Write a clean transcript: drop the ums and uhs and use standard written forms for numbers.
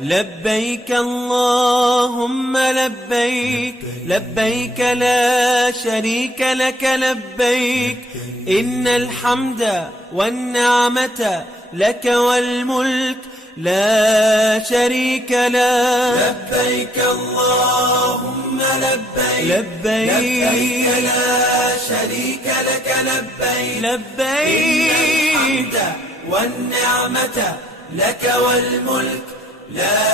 لبيك اللهم لبيك، لبيك لا شريك لك لبيك، إن الحمد والنعمة لك والملك لا شريك لك. لبيك اللهم لبيك، لبيك لا شريك لك لبيك، لبيك إن الحمد والنعمة لك والملك لا